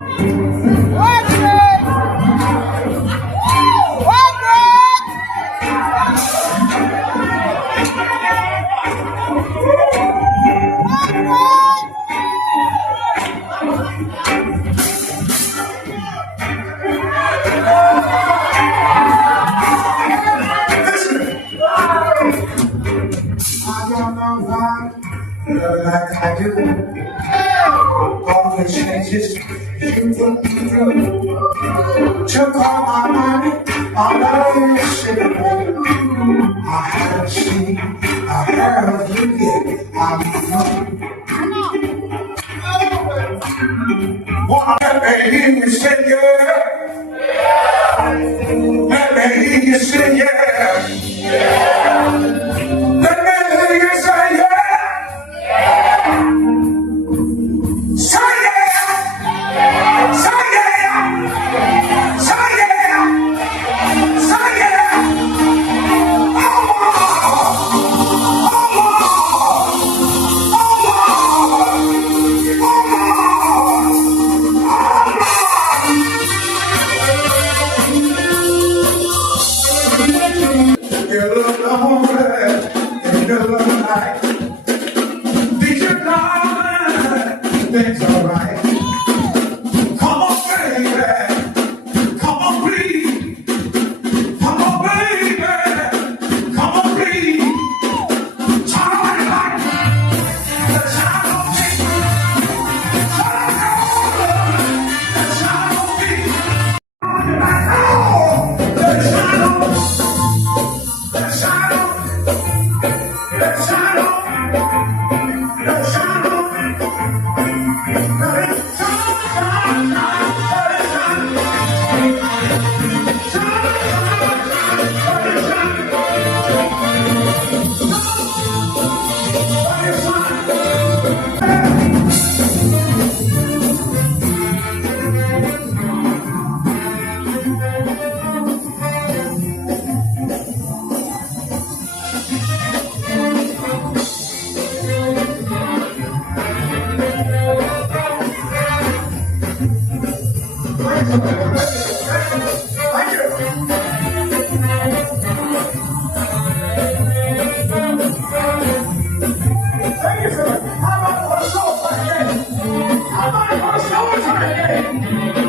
Like I do, all the changes you put me through. Took all my money, all of your shit. I haven't seen, I heard of you yet. Let me hear you say yeah. Let me hear you say yeah. Let me hear you say yeah. You look lonely, and you look like, did you know things alright? Come on, baby, come on, breathe. Come on, baby, come on, breathe. Turn on the light, the shine on me. Turn on the shine on me. The shine on me. Let's shine on, let's shine on, let's shine on, let's shine I'm not going to show it again.